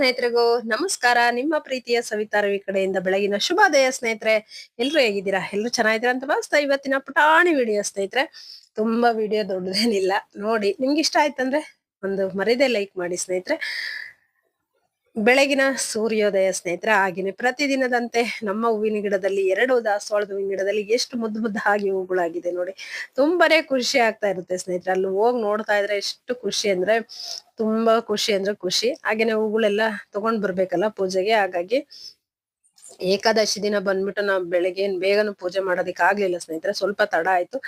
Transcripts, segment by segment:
ಸ್ನೇಹಿತರಿಗೂ ನಮಸ್ಕಾರ. ನಿಮ್ಮ ಪ್ರೀತಿಯ ಸವಿತಾ ರವಿ ಕಡೆಯಿಂದ ಬೆಳಗಿನ ಶುಭೋದಯ ಸ್ನೇಹಿತರೆ. ಎಲ್ರು ಹೇಗಿದ್ದೀರಾ? ಎಲ್ರು ಚೆನ್ನಾಗಿದ್ದೀರಾ ಅಂತ ಭಾವಿಸ್ತಾ ಇವತ್ತಿನ ಪುಟಾಣಿ ವಿಡಿಯೋ ಸ್ನೇಹಿತರೆ. ತುಂಬಾ ವಿಡಿಯೋ ದೊಡ್ಡದೇನಿಲ್ಲ. ನೋಡಿ, ನಿಮ್ಗೆ ಇಷ್ಟ ಆಯ್ತಂದ್ರೆ ಒಂದು ಮರಿದೇ ಲೈಕ್ ಮಾಡಿ ಸ್ನೇಹಿತರೆ. ಬೆಳಗಿನ ಸೂರ್ಯೋದಯ ಸ್ನೇಹಿತರ, ಹಾಗೇನೆ ಪ್ರತಿದಿನದಂತೆ ನಮ್ಮ ಹೂವಿನ ಗಿಡದಲ್ಲಿ, ಎರಡು ದಾಸವಾಳದ ಹೂವಿನ ಗಿಡದಲ್ಲಿ ಎಷ್ಟು ಮುದ್ದು ಮುದ್ದಾಗಿ ಹೂಗಳಾಗಿದೆ ನೋಡಿ. ತುಂಬಾನೇ ಖುಷಿ ಆಗ್ತಾ ಇರುತ್ತೆ ಸ್ನೇಹಿತರೆ, ಅಲ್ಲಿ ಹೋಗಿ ನೋಡ್ತಾ ಇದ್ರೆ ಎಷ್ಟು ಖುಷಿ ಅಂದ್ರೆ, ತುಂಬಾ ಖುಷಿ ಅಂದ್ರೆ ಖುಷಿ. ಹಾಗೇನೆ ಹೂಗಳೆಲ್ಲ ತಗೊಂಡ್ ಬರ್ಬೇಕಲ್ಲ ಪೂಜೆಗೆ, ಹಾಗಾಗಿ ಏಕಾದಶಿ ದಿನ ಬಂದ್ಬಿಟ್ಟು ನಾವು ಬೆಳಗ್ಗೆ ಏನ್ ಬೇಗನೂ ಪೂಜೆ ಮಾಡೋದಕ್ಕೆ ಆಗ್ಲಿಲ್ಲ ಸ್ನೇಹಿತರೆ, ಸ್ವಲ್ಪ ತಡ ಆಯ್ತು.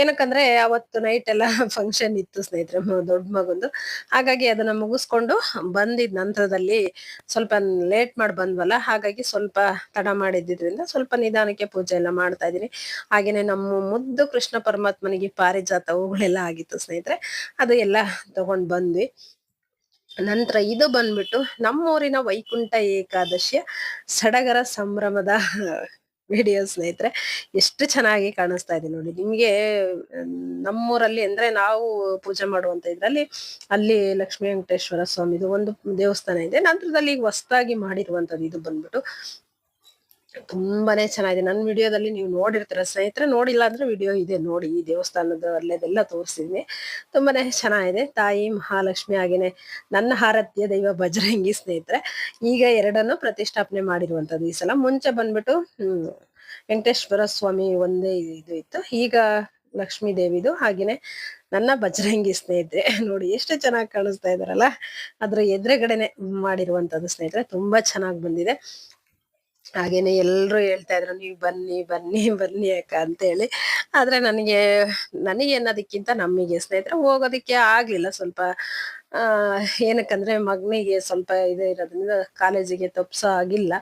ಏನಕ್ಕಂದ್ರೆ ಅವತ್ತು ನೈಟ್ ಎಲ್ಲ ಫಂಕ್ಷನ್ ಇತ್ತು ಸ್ನೇಹಿತರೆ ದೊಡ್ಡ ಮಗುಂದು. ಹಾಗಾಗಿ ಅದನ್ನ ಮುಗಿಸ್ಕೊಂಡು ಬಂದಿದ್ ನಂತರದಲ್ಲಿ ಸ್ವಲ್ಪ ಲೇಟ್ ಮಾಡಿ ಬಂದ್ವಲ್ಲ, ಹಾಗಾಗಿ ಸ್ವಲ್ಪ ತಡ ಮಾಡಿದ್ರಿಂದ ಸ್ವಲ್ಪ ನಿಧಾನಕ್ಕೆ ಪೂಜೆ ಎಲ್ಲ ಮಾಡ್ತಾ ಇದೀನಿ ಹಾಗೇನೆ ನಮ್ಮ ಮುದ್ದು ಕೃಷ್ಣ ಪರಮಾತ್ಮನಿಗೆ ಪಾರಿಜಾತ ಹೂಗಳೆಲ್ಲ ಆಗಿತ್ತು ಸ್ನೇಹಿತರೆ, ಅದು ಎಲ್ಲ ತಗೊಂಡ್ ಬಂದ್ವಿ. ನಂತರ ಇದು ಬಂದ್ಬಿಟ್ಟು ನಮ್ಮೂರಿನ ವೈಕುಂಠ ಏಕಾದಶಿಯ ಸಡಗರ ಸಂಭ್ರಮದ ವಿಡಿಯೋ ಸ್ನೇಹಿತರೆ, ಎಷ್ಟು ಚೆನ್ನಾಗಿ ಕಾಣಿಸ್ತಾ ಇದೆ ನೋಡಿ. ನಿಮ್ಗೆ, ನಮ್ಮೂರಲ್ಲಿ ಅಂದ್ರೆ ನಾವು ಪೂಜೆ ಮಾಡುವಂತ ಇದ್ರಲ್ಲಿ ಅಲ್ಲಿ ಲಕ್ಷ್ಮೀ ವೆಂಕಟೇಶ್ವರ ಸ್ವಾಮಿದು ಒಂದು ದೇವಸ್ಥಾನ ಇದೆ. ನಂತರದಲ್ಲಿ ಈಗ ಹೊಸದಾಗಿ ಮಾಡಿರುವಂತದ್ದು ಇದು ಬಂದ್ಬಿಟ್ಟು ತುಂಬಾನೇ ಚೆನ್ನಾಗಿದೆ. ನನ್ನ ವಿಡಿಯೋದಲ್ಲಿ ನೀವು ನೋಡಿರ್ತೀರ ಸ್ನೇಹಿತರೆ, ನೋಡಿಲ್ಲ ಅಂದ್ರೆ ವಿಡಿಯೋ ಇದೆ ನೋಡಿ. ಈ ದೇವಸ್ಥಾನದ ಅಲ್ಲೇದೆಲ್ಲ ತೋರಿಸಿದ್ವಿ. ತುಂಬಾನೇ ಚೆನ್ನಾಗಿದೆ. ತಾಯಿ ಮಹಾಲಕ್ಷ್ಮಿ ಹಾಗೇನೆ ನನ್ನ ಹಾರತ್ಯ ದೈವ ಬಜರಂಗಿ ಸ್ನೇಹಿತರೆ, ಈಗ ಎರಡನ್ನು ಪ್ರತಿಷ್ಠಾಪನೆ ಮಾಡಿರುವಂತದ್ದು ಈ ಸಲ. ಮುಂಚೆ ಬಂದ್ಬಿಟ್ಟು ವೆಂಕಟೇಶ್ವರ ಸ್ವಾಮಿ ಒಂದೇ ಇದು ಇತ್ತು. ಈಗ ಲಕ್ಷ್ಮೀ ದೇವಿದು ಹಾಗೇನೆ ನನ್ನ ಬಜರಂಗಿ ಸ್ನೇಹಿತರೆ. ನೋಡಿ, ಎಷ್ಟು ಚೆನ್ನಾಗಿ ಕಾಣಿಸ್ತಾ ಇದಾರಲ್ಲ ಅದ್ರ ಎದುರುಗಡೆನೆ ಮಾಡಿರುವಂತದ್ದು ಸ್ನೇಹಿತರೆ, ತುಂಬಾ ಚೆನ್ನಾಗಿ ಬಂದಿದೆ. ಹಾಗೇನೆ ಎಲ್ಲರೂ ಹೇಳ್ತಾ ಇದ್ರು ನೀವು ಬನ್ನಿ ಬನ್ನಿ ಬನ್ನಿ ಅಕ್ಕ ಅಂತ ಹೇಳಿ ಆದ್ರೆ ನನಗೆ ನನಗೆ ಅನ್ನೋದಕ್ಕಿಂತ ನಮಗೆ ಸ್ನೇಹಿತರೆ ಹೋಗೋದಕ್ಕೆ ಆಗ್ಲಿಲ್ಲ ಸ್ವಲ್ಪ. ಆ ಏನಕ್ಕಂದ್ರೆ ಮಗನಿಗೆ ಸ್ವಲ್ಪ ಇದು ಇರೋದ್ರಿಂದ ಕಾಲೇಜಿಗೆ ತಪ್ಸೋ ಆಗಿಲ್ಲ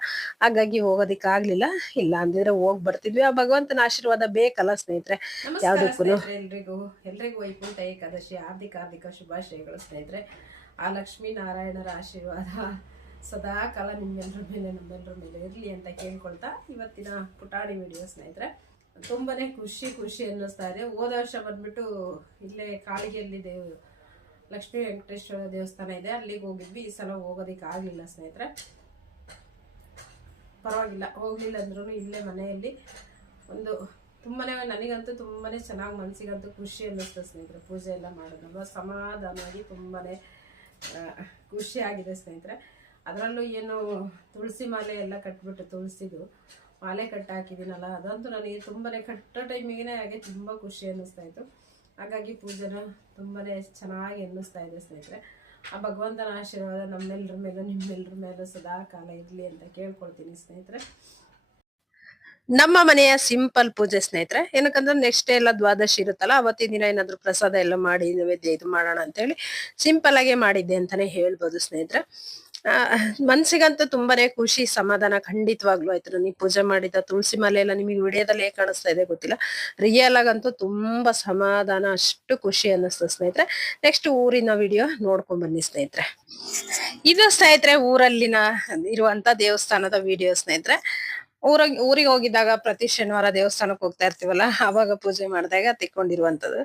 ಹಾಗಾಗಿ ಹೋಗೋದಿಕ್ ಆಗ್ಲಿಲ್ಲ. ಇಲ್ಲ ಅಂದಿದ್ರೆ ಹೋಗ್ ಬರ್ತಿದ್ವಿ. ಆ ಭಗವಂತನ ಆಶೀರ್ವಾದ ಬೇಕಲ್ಲ ಸ್ನೇಹಿತರೆ? ಯಾವ್ದಕ್ಕೂ. ಎಲ್ರಿಗೂ. ಎಲ್ರಿಗೂ ವೈಕುಂಠ ಏಕಾದಶಿ ಹಾರ್ದಿಕ ಹಾರ್ದಿಕ ಶುಭಾಶಯಗಳು ಸ್ನೇಹಿತರೆ. ಆ ಲಕ್ಷ್ಮೀ ನಾರಾಯಣರ ಆಶೀರ್ವಾದ. ಸದಾ ಕಾಲ ನಿಮ್ಮೆಲ್ಲರ ಮೇಲೆ ನಮ್ಮೆಲ್ಲರ ಮೇಲೆ ಇರಲಿ ಅಂತ ಕೇಳ್ಕೊಳ್ತಾ ಇವತ್ತಿನ ಪುಟಾಣಿ ವಿಡಿಯೋ ಸ್ನೇಹಿತರೆ. ತುಂಬಾ ಖುಷಿ ಖುಷಿ ಅನ್ನಿಸ್ತಾ ಇದೆ. ಹೋದ ವರ್ಷ ಬಂದ್ಬಿಟ್ಟು ಇಲ್ಲೇ ಕಾಳಿಗೆಯಲ್ಲಿ ದೇವ್ ಲಕ್ಷ್ಮೀ ವೆಂಕಟೇಶ್ವರ ದೇವಸ್ಥಾನ ಇದೆ. ಅಲ್ಲಿಗೆ ಹೋಗಿದ್ವಿ. ಈ ಸಲ ಹೋಗೋದಕ್ಕೆ ಆಗಲಿಲ್ಲ ಸ್ನೇಹಿತರೆ. ಪರವಾಗಿಲ್ಲ. ಹೋಗಲಿಲ್ಲ ಅಂದ್ರೂ ಇಲ್ಲೇ ಮನೆಯಲ್ಲಿ ಒಂದು ತುಂಬಾ ನನಗಂತೂ ತುಂಬಾ ಚೆನ್ನಾಗಿ ಮನಸ್ಸಿಗಂತೂ ಖುಷಿ ಅನ್ನಿಸ್ತದೆ ಸ್ನೇಹಿತರೆ. ಪೂಜೆ ಎಲ್ಲ ಮಾಡೋದಲ್ವ ಸಮಾಧಾನವಾಗಿ ತುಂಬಾ ಖುಷಿಯಾಗಿದೆ ಸ್ನೇಹಿತರೆ. ಅದರಲ್ಲೂ ಏನು ತುಳಸಿ ಮಾಲೆ ಎಲ್ಲ ಕಟ್ಬಿಟ್ಟು ತುಳಸಿದು ಮಾಲೆ ಕಟ್ಟಿ ಹಾಕಿದ್ದೀನಲ್ಲ ಅದಂತೂ ನನಗೆ ತುಂಬಾ ಕಟ್ಟೋ ಟೈಮಿಗೆ ಹಾಗೆ ತುಂಬ ಖುಷಿ ಅನ್ನಿಸ್ತಾ ಇತ್ತು. ಹಾಗಾಗಿ ಪೂಜೆನ ತುಂಬಾ ಚೆನ್ನಾಗಿ ಅನ್ನಿಸ್ತಾ ಇದೆ ಸ್ನೇಹಿತರೆ. ಆ ಭಗವಂತನ ಆಶೀರ್ವಾದ ನಮ್ಮೆಲ್ಲರ ಮೇಲೂ ನಿಮ್ಮೆಲ್ಲರ ಮೇಲೂ ಸದಾ ಕಾಲ ಇರಲಿ ಅಂತ ಕೇಳ್ಕೊಳ್ತೀನಿ ಸ್ನೇಹಿತರೆ. ನಮ್ಮ ಮನೆಯ ಸಿಂಪಲ್ ಪೂಜೆ ಸ್ನೇಹಿತರೆ, ಏನಕ್ಕಂದ್ರೆ ನೆಕ್ಸ್ಟ್ ಡೇ ಎಲ್ಲ ದ್ವಾದಶಿ ಇರುತ್ತಲ್ಲ, ಅವತ್ತಿನ ದಿನ ಏನಾದ್ರೂ ಪ್ರಸಾದ ಎಲ್ಲ ಮಾಡಿ ನೈವೇದ್ಯ ಇದು ಮಾಡೋಣ ಅಂತ ಹೇಳಿ ಸಿಂಪಲ್ ಆಗೇ ಮಾಡಿದ್ದೆ ಅಂತಾನೆ ಹೇಳ್ಬೋದು ಸ್ನೇಹಿತರೆ. ಆ, ಮನ್ಸಿಗಂತೂ ತುಂಬಾನೇ ಖುಷಿ, ಸಮಾಧಾನ ಖಂಡಿತವಾಗ್ಲೂ ಆಯ್ತು. ನೀವು ಪೂಜೆ ಮಾಡಿದ ತುಳಸಿ ಮಲೆ ಎಲ್ಲ ನಿಮಗೆ ವಿಡಿಯೋದಲ್ಲಿ ಹೇಗೆ ಕಾಣಿಸ್ತಾ ಇದೆ ಗೊತ್ತಿಲ್ಲ. ರಿಯಲ್ ಆಗಂತೂ ತುಂಬಾ ಸಮಾಧಾನ, ಅಷ್ಟು ಖುಷಿ ಅನ್ನಿಸ್ತು ಸ್ನೇಹಿತರೆ. ನೆಕ್ಸ್ಟ್ ಊರಿನ ವಿಡಿಯೋ ನೋಡ್ಕೊಂಡ್ ಬನ್ನಿ ಸ್ನೇಹಿತರೆ. ಇದು ಸ್ನೇಹಿತರೆ ಊರಲ್ಲಿನ ಇರುವಂತ ದೇವಸ್ಥಾನದ ವಿಡಿಯೋ ಸ್ನೇಹಿತರೆ. ಊರಾಗ, ಊರಿಗೆ ಹೋಗಿದ್ದಾಗ ಪ್ರತಿ ಶನಿವಾರ ದೇವಸ್ಥಾನಕ್ಕೆ ಹೋಗ್ತಾ ಇರ್ತೀವಲ್ಲ, ಅವಾಗ ಪೂಜೆ ಮಾಡಿದಾಗ ತಿಕ್ಕೊಂಡಿರುವಂತದ್ದು.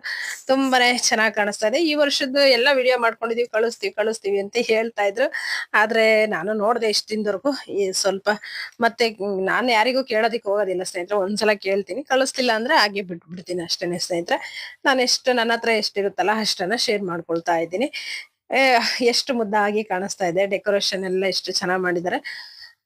ತುಂಬಾನೇ ಚೆನ್ನಾಗಿ ಕಾಣಿಸ್ತಾ ಇದೆ. ಈ ವರ್ಷದ್ದು ಎಲ್ಲ ವಿಡಿಯೋ ಮಾಡ್ಕೊಂಡಿದೀವಿ, ಕಳಿಸ್ತೀವಿ ಕಳಿಸ್ತೀವಿ ಅಂತ ಹೇಳ್ತಾ ಇದ್ರು. ಆದ್ರೆ ನಾನು ನೋಡ್ದೆ ಇಷ್ಟ ದಿನದವರೆಗೂ, ಈ ಸ್ವಲ್ಪ, ಮತ್ತೆ ನಾನು ಯಾರಿಗೂ ಕೇಳೋದಿಕ್ ಹೋಗೋದಿಲ್ಲ ಸ್ನೇಹಿತರೆ, ಒಂದ್ಸಲ ಕೇಳ್ತೀನಿ. ಕಳಿಸ್ತಿಲ್ಲ ಅಂದ್ರೆ ಹಾಗೆ ಬಿಟ್ಬಿಡ್ತೀನಿ ಅಷ್ಟೇನೆ ಸ್ನೇಹಿತರೆ. ನಾನು ಎಷ್ಟು ನನ್ನ ಹತ್ರ ಎಷ್ಟಿರುತ್ತಲ್ಲ ಅಷ್ಟನ್ನ ಶೇರ್ ಮಾಡ್ಕೊಳ್ತಾ ಇದ್ದೀನಿ. ಎಷ್ಟು ಮುದ್ದಾಗಿ ಕಾಣಿಸ್ತಾ ಇದೆ ಡೆಕೋರೇಷನ್ ಎಲ್ಲ ಎಷ್ಟು ಚೆನ್ನಾಗಿ ಮಾಡಿದ್ದಾರೆ.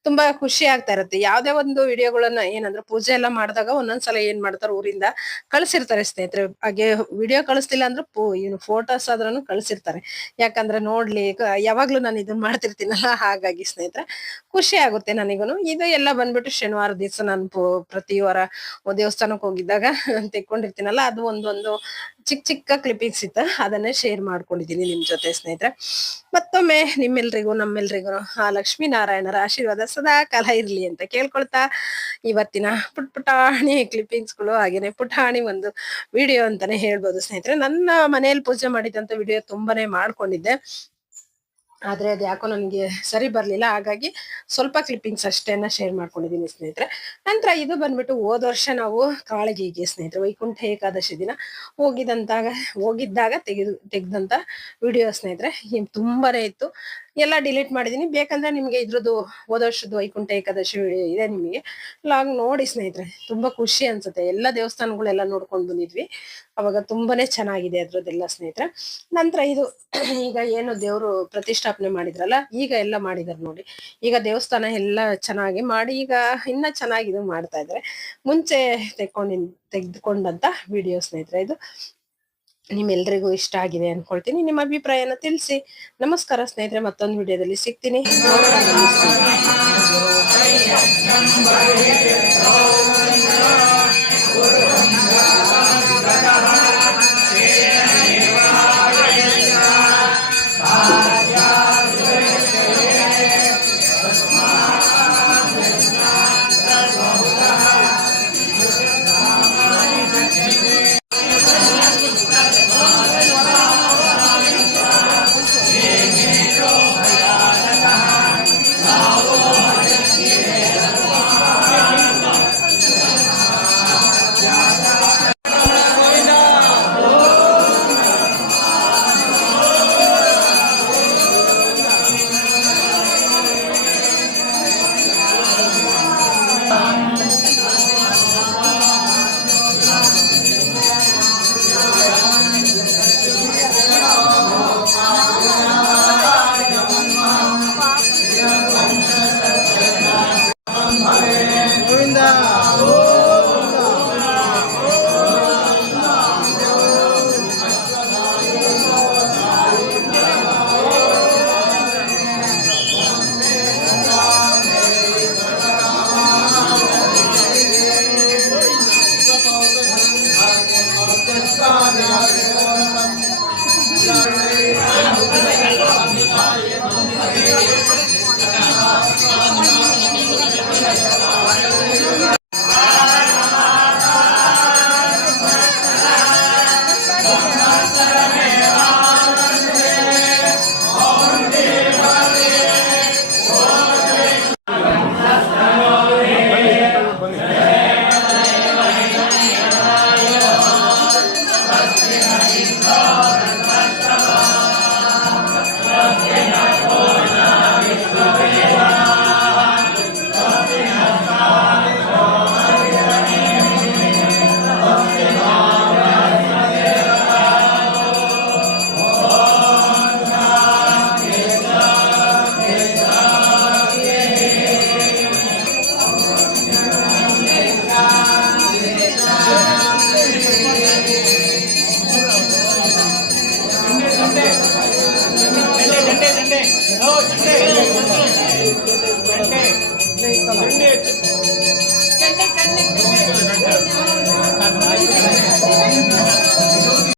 ತುಂಬಾ ಖುಷಿ ಆಗ್ತಾ ಇರುತ್ತೆ. ಯಾವ್ದೇ ಒಂದು ವಿಡಿಯೋಗಳನ್ನ ಏನಂದ್ರೆ ಪೂಜೆ ಎಲ್ಲ ಮಾಡಿದಾಗ ಒಂದೊಂದ್ಸಲ ಏನ್ ಮಾಡ್ತಾರೆ ಊರಿಂದ ಕಳ್ಸಿರ್ತಾರೆ ಸ್ನೇಹಿತರೆ. ಹಾಗೆ ವಿಡಿಯೋ ಕಳಿಸ್ತಿಲ್ಲ ಅಂದ್ರೆ ಏನು ಫೋಟೋಸ್ ಆದ್ರೂ ಕಳ್ಸಿರ್ತಾರೆ. ಯಾಕಂದ್ರೆ ನೋಡ್ಲಿ ಯಾವಾಗ್ಲೂ ನಾನು ಇದನ್ನ ಮಾಡ್ತಿರ್ತೀನಲ್ಲ, ಹಾಗಾಗಿ ಸ್ನೇಹಿತರೆ ಖುಷಿ ಆಗುತ್ತೆ ನನಗೂನು. ಇದು ಎಲ್ಲ ಬಂದ್ಬಿಟ್ಟು ಶನಿವಾರ ದಿವಸ ನಾನು ಪ್ರತಿ ವಾರ ದೇವಸ್ಥಾನಕ್ಕೆ ಹೋಗಿದ್ದಾಗ ತೆಕ್ಕೊಂಡಿರ್ತೀನಲ್ಲ, ಅದು ಒಂದೊಂದು ಚಿಕ್ಕ ಚಿಕ್ಕ ಕ್ಲಿಪ್ಪಿಂಗ್ಸ್ ಇತ್ತು. ಅದನ್ನೇ ಶೇರ್ ಮಾಡ್ಕೊಂಡಿದ್ದೀನಿ ನಿಮ್ ಜೊತೆ ಸ್ನೇಹಿತರೆ. ಮತ್ತೊಮ್ಮೆ ನಿಮ್ಮೆಲ್ರಿಗೂ, ನಮ್ಮೆಲ್ರಿಗೂ ಆ ಲಕ್ಷ್ಮೀ ನಾರಾಯಣರ ಆಶೀರ್ವಾದ ಸದಾ ಕಾಲ ಇರಲಿ ಅಂತ ಕೇಳ್ಕೊಳ್ತಾ ಇವತ್ತಿನ ಪುಟ್ ಪುಟಾಣಿ ಕ್ಲಿಪ್ಪಿಂಗ್ಸ್ಗಳು ಹಾಗೇನೆ ಪುಟಾಣಿ ಒಂದು ವಿಡಿಯೋ ಅಂತಾನೆ ಹೇಳ್ಬೋದು ಸ್ನೇಹಿತರೆ. ನನ್ನ ಮನೆಯಲ್ಲಿ ಪೂಜೆ ಮಾಡಿದಂತ ವಿಡಿಯೋ ತುಂಬಾನೇ ಮಾಡ್ಕೊಂಡಿದ್ದೆ. ಆದರೆ ಅದು ಯಾಕೋ ನನಗೆ ಸರಿ ಬರಲಿಲ್ಲ. ಹಾಗಾಗಿ ಸ್ವಲ್ಪ ಕ್ಲಿಪ್ಪಿಂಗ್ಸ್ ಅಷ್ಟೇನ ಶೇರ್ ಮಾಡ್ಕೊಂಡಿದ್ದೀನಿ ಸ್ನೇಹಿತರೆ. ನಂತರ ಇದು ಬಂದ್ಬಿಟ್ಟು ಹೋದ ವರ್ಷ ನಾವು ಕಾಳಗಿಗೆ ಸ್ನೇಹಿತರೆ, ವೈಕುಂಠ ಏಕಾದಶಿ ದಿನ ಹೋಗಿದಂತಾಗ, ಹೋಗಿದ್ದಾಗ ತೆಗೆದು ತೆಗೆದಂಥ ವಿಡಿಯೋ ಸ್ನೇಹಿತರೆ. ತುಂಬಾನೇ ಇತ್ತು. ಎಲ್ಲ ಡಿಲೀಟ್ ಮಾಡಿದೀನಿ. ಬೇಕಂದ್ರೆ ನಿಮ್ಗೆ ಇದ್ರದ್ದು ಹೋದ ವರ್ಷದ್ದು ವೈಕುಂಠ ಏಕಾದಶಿ ಇದೆ ನಿಮಗೆ. ಲಾಗ್ ನೋಡಿ ಸ್ನೇಹಿತರೆ, ತುಂಬಾ ಖುಷಿ ಅನ್ಸುತ್ತೆ. ಎಲ್ಲ ದೇವಸ್ಥಾನಗಳೆಲ್ಲ ನೋಡ್ಕೊಂಡು ಬಂದಿದ್ವಿ. ಅವಾಗ ತುಂಬಾನೇ ಚೆನ್ನಾಗಿದೆ ಅದ್ರದ್ದೆಲ್ಲ ಸ್ನೇಹಿತರೆ. ನಂತರ ಇದು ಈಗ ಏನು ದೇವರು ಪ್ರತಿಷ್ಠಾಪನೆ ಮಾಡಿದ್ರಲ್ಲ, ಈಗ ಎಲ್ಲ ಮಾಡಿದಾರೆ ನೋಡಿ. ಈಗ ದೇವಸ್ಥಾನ ಎಲ್ಲ ಚೆನ್ನಾಗಿ ಮಾಡಿ, ಈಗ ಇನ್ನ ಚೆನ್ನಾಗಿ ಇದು ಮಾಡ್ತಾ ಇದ್ದಾರೆ ಮುಂಚೆ ತೆಕ್ಕೊಂಡಿನ್, ತೆಗೆದುಕೊಂಡಂತ ವಿಡಿಯೋ ಸ್ನೇಹಿತರೆ ಇದು. ನಿಮ್ಮೆಲ್ರಿಗೂ ಇಷ್ಟ ಆಗಿದೆ ಅನ್ಕೊಳ್ತೀನಿ. ನಿಮ್ಮ ಅಭಿಪ್ರಾಯನ ತಿಳಿಸಿ. ನಮಸ್ಕಾರ ಸ್ನೇಹಿತರೆ ಮತ್ತೊಂದು ವಿಡಿಯೋದಲ್ಲಿ ಸಿಗ್ತೀನಿ.